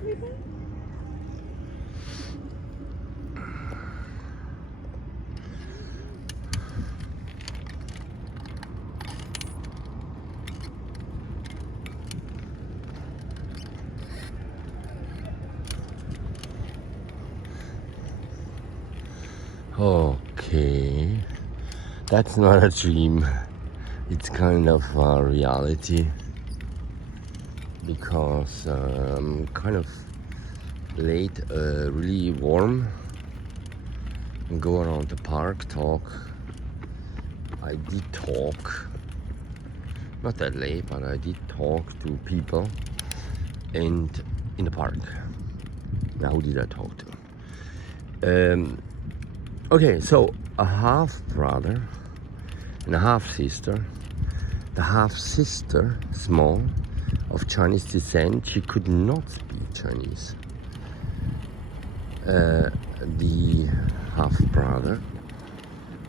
sleeping? Okay, that's not a dream. It's kind of a reality because kind of late, really warm. Go around the park, talk. I did talk, not that late, but I did talk to people, and in the park. Now, who did I talk to? Okay, so a half brother and a half sister. The half sister, small, of Chinese descent, she could not speak Chinese. The half brother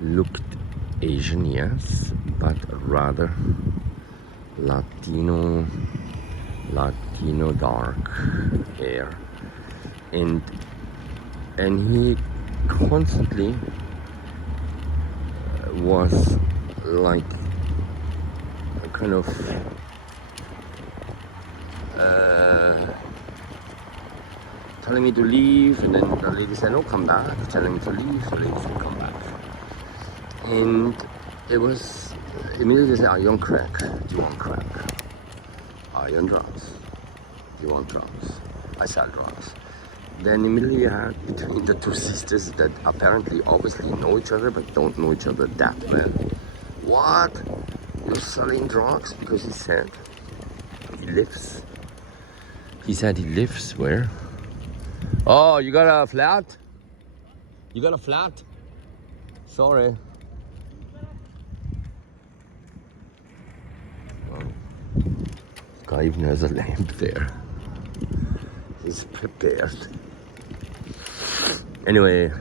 looked Asian, yes, but rather Latino dark hair, and he constantly was like a kind of telling me to leave, and then the lady said, "No, come back." Telling me to leave, the lady said, "Come back." And it was immediately said, "Are you on crack? Do you want crack? Are you on drugs? Do you want drugs? I sell drugs." Then immediately you had between the two sisters that apparently obviously know each other but don't know each other that well. What? You're selling drugs? Because he said he said he lives where? Oh, you got a flat? You got a flat? Sorry. Oh. This guy even has a lamp there. He's prepared. Anyway,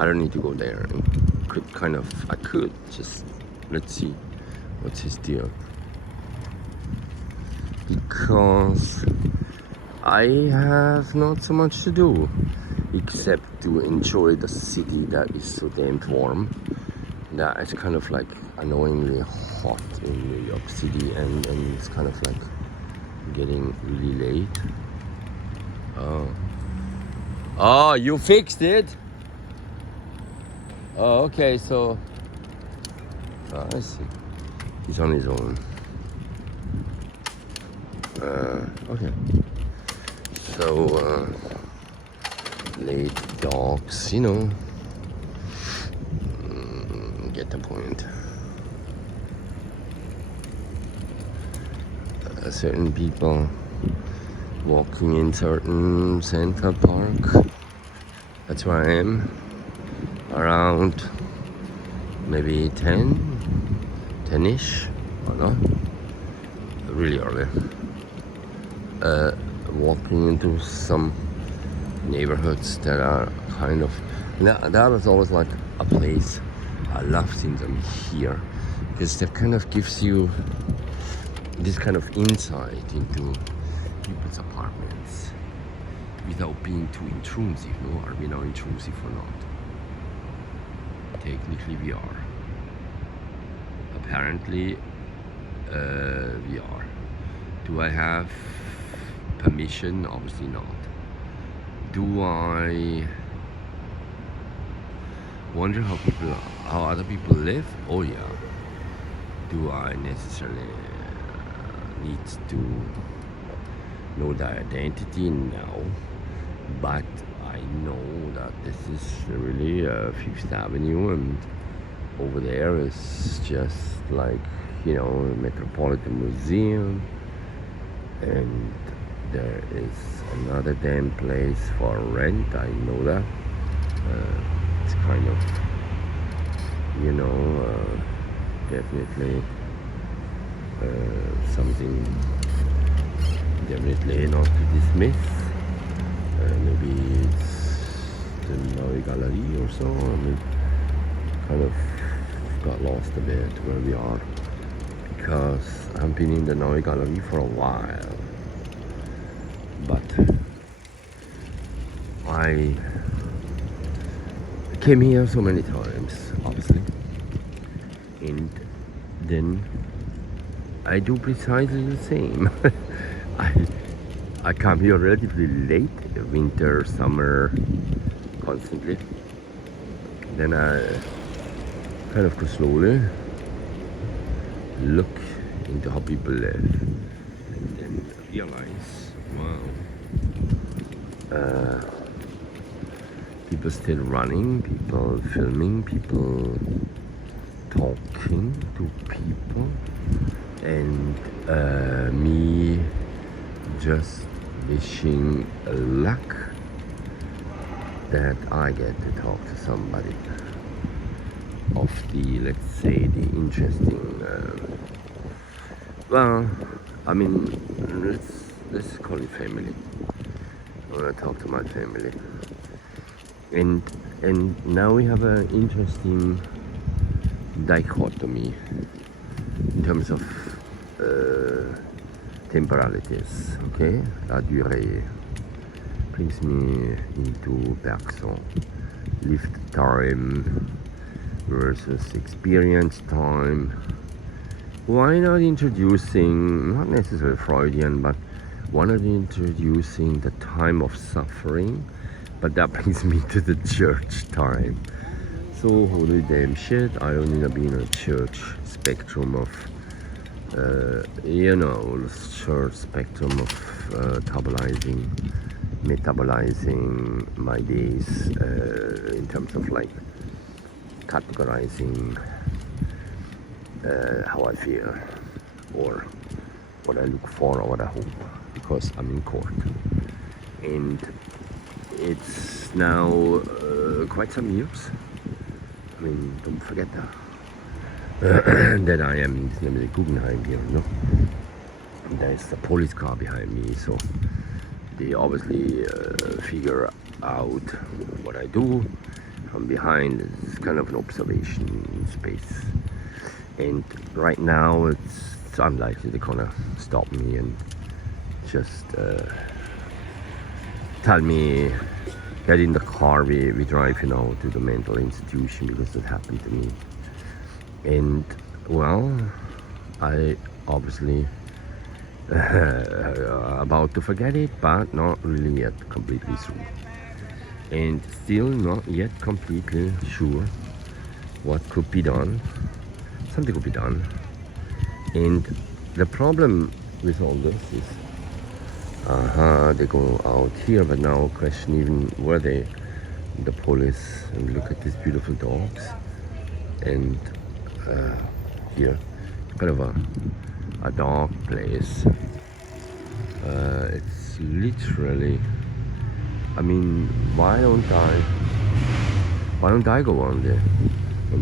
I don't need to go there. I could just, let's see what's his deal. Because I have not so much to do except to enjoy the city that is so damn warm. That it's kind of like annoyingly hot in New York City, and it's kind of like getting really late. Oh, you fixed it? Oh, okay, so I see. He's on his own. Okay. So, late dogs, you know. Get the point. Certain people walking in certain Centralpark. That's where I am. Around maybe 10-ish, or not. Really early. Walking into some neighborhoods that are kind of... That was always like a place I love seeing them here, because that kind of gives you this kind of insight into people's apartments without being too intrusive. No, are we now intrusive or not? Technically we are. Apparently we are. Do I have permission? Obviously not. Do I wonder how other people live? Oh yeah. Do I necessarily need to know their identity? No. But I know that this is really Fifth Avenue, and over there is just like, you know, a Metropolitan Museum, and there is another damn place for rent. I know that. It's kind of, you know, definitely something definitely not to dismiss. Maybe it's the Noe Gallery or so. I mean, kind of got lost a bit where we are, because I've been in the Neue Galerie for a while, but I came here so many times, obviously, and then I do precisely the same. I come here relatively late, winter, summer, constantly. Then I kind of go slowly, look into how people live, and then realize, wow, people still running, people filming, people talking to people, and me just wishing luck that I get to talk to somebody of the, let's say, the interesting, well, I mean, let's call it family. I want to talk to my family, and now we have an interesting dichotomy in terms of temporalities. Okay, la durée brings me into Bergson, lived time versus experience time. Why not introducing, not necessarily Freudian, but why not introducing the time of suffering? But that brings me to the church time. So holy damn shit, I don't need to be in a church spectrum of church spectrum of metabolizing my days in terms of like categorizing how I feel or what I look for or what I hope, because I'm in court. And it's now quite some years. I mean, don't forget that I am in this name is Guggenheim here, no? And there's a police car behind me, so they obviously figure out what I do from behind. It's kind of an observation space, and right now it's unlikely they're gonna stop me and just tell me get in the car, we drive to the mental institution, because it happened to me. And well, I obviously about to forget it, but not really yet completely through, and still not yet completely sure what could be done. Something could be done, and the problem with all this is they go out here, but now question even were they the police, and look at these beautiful dogs. And here kind of a dog place. It's literally, I mean, why don't I go on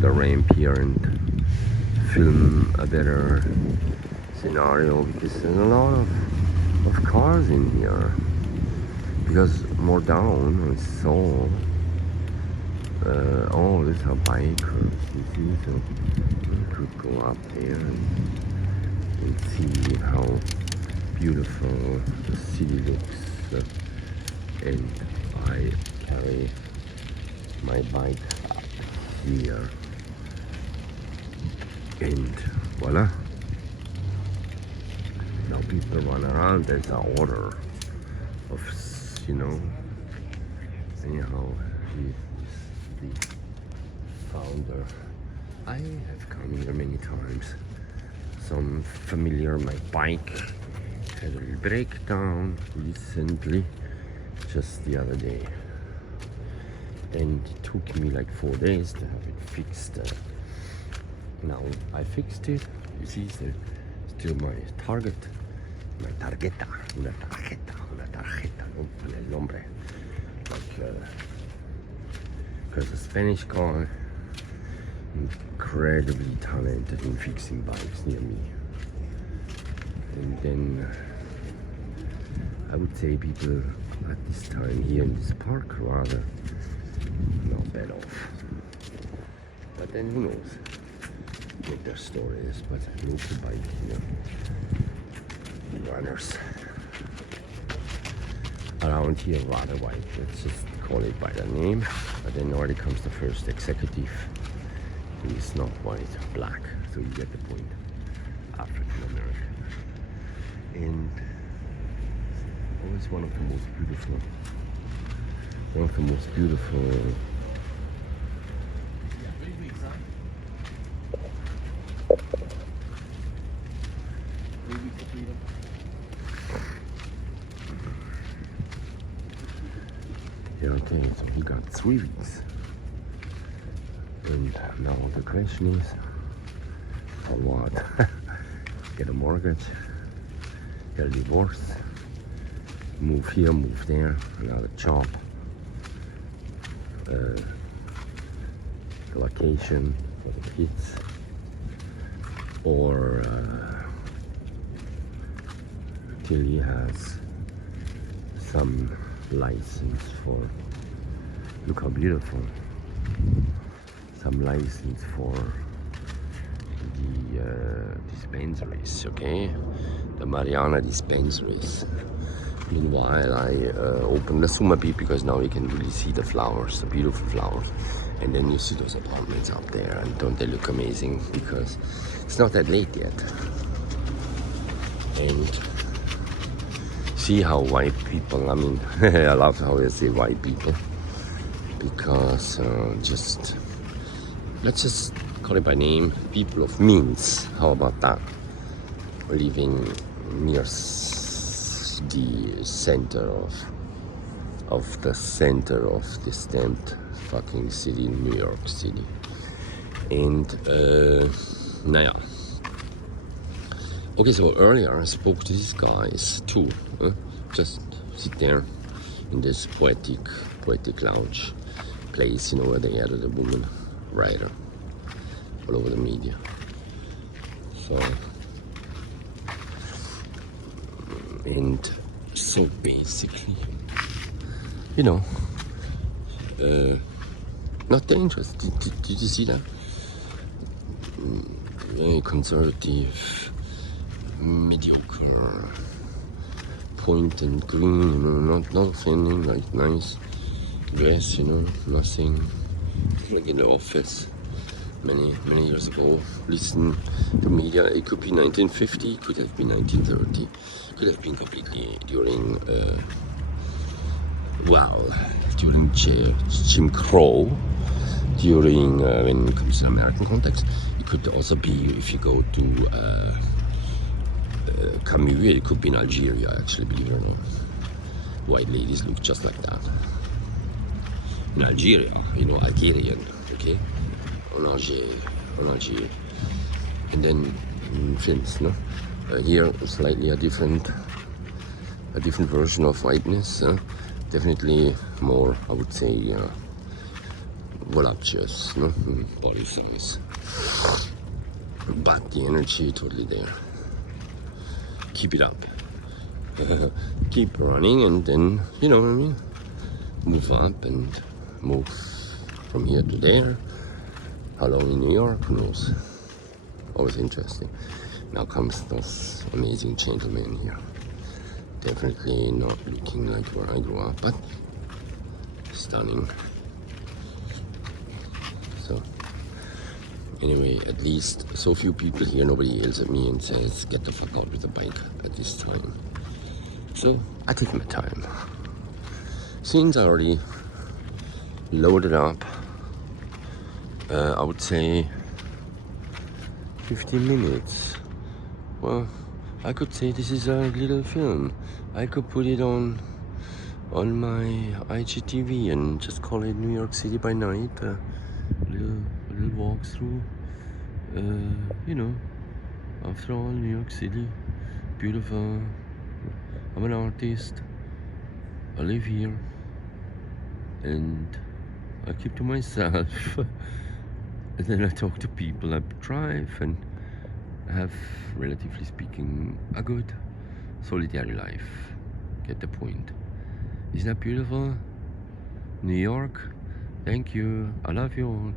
the ramp here and film a better scenario, because there's a lot of cars in here. Because more down I saw these are bikers, you see, so you could go up there and see how beautiful the city looks, and I carry my bike up here, and voila, now people run around. There's an order of, anyhow, the founder. I have come here many times. Some familiar, my bike had a little breakdown recently, just the other day, and it took me like 4 days to have it fixed. Now I fixed it. You see, still my target, una tarjeta, no, el nombre, like because a Spanish guy, incredibly talented in fixing bikes near me. And then I would say people at this time here in this park rather not bad off. But then who knows? what their story is, but local bike here. Runners around here rather white, let's just call it by the name. But then already comes the first executive, who is not white, black, so you get the point. African American. And always one of the most beautiful yeah, okay, so we got 3 weeks. And now the question is, for what? Get a mortgage, get a divorce, move here, move there, another job, vacation for the kids, or till he has some license for, look how beautiful, some license for the dispensaries, okay, the marijuana dispensaries. Meanwhile, I open the Sumapi because now you can really see the flowers, the beautiful flowers, and then you see those apartments up there, and don't they look amazing? Because it's not that late yet. And see how white people, I mean, I love how they say white people, because let's just call it by name, people of means. How about that? Living near the center of this damned fucking city, New York City. And naja. Okay, so earlier I spoke to these guys too. Just sit there in this poetic lounge place, you know, where they added a woman writer all over the media. So, and so basically, you know, not dangerous. Did you see that? Very conservative, mediocre, point and green, you know, not offending, like nice dress, you know, nothing, like in the office many years ago. Listen to media, it could be 1950, could have been 1930, could have been completely during Jim Crow, during when it comes to American context. It could also be, if you go to Camus, it could be in Algeria, actually, believe it or not. White ladies look just like that. In Algeria, you know, Algerian, okay? On Alger. And then in films, no? Here, slightly a different version of whiteness. Definitely more, I would say, voluptuous, no? Body size. But the energy totally there. Keep it up. Keep running, and then, you know what I mean? Move up and move from here to there. How long in New York? Who knows? Always interesting. Now comes those amazing gentlemen here. Definitely not looking like where I grew up, but stunning. So, anyway, at least so few people here, nobody yells at me and says, get the fuck out with the bike at this time. So, I take my time. Since I already loaded up, I would say 15 minutes. Well, I could say this is a little film. I could put it on my IGTV and just call it New York City by night. A little walkthrough. You know, after all, New York City, beautiful. I'm an artist. I live here, and I keep to myself. And then I talk to people. I drive and have, relatively speaking, a good solitary life. Get the point. Isn't that beautiful? New York, thank you. I love you all.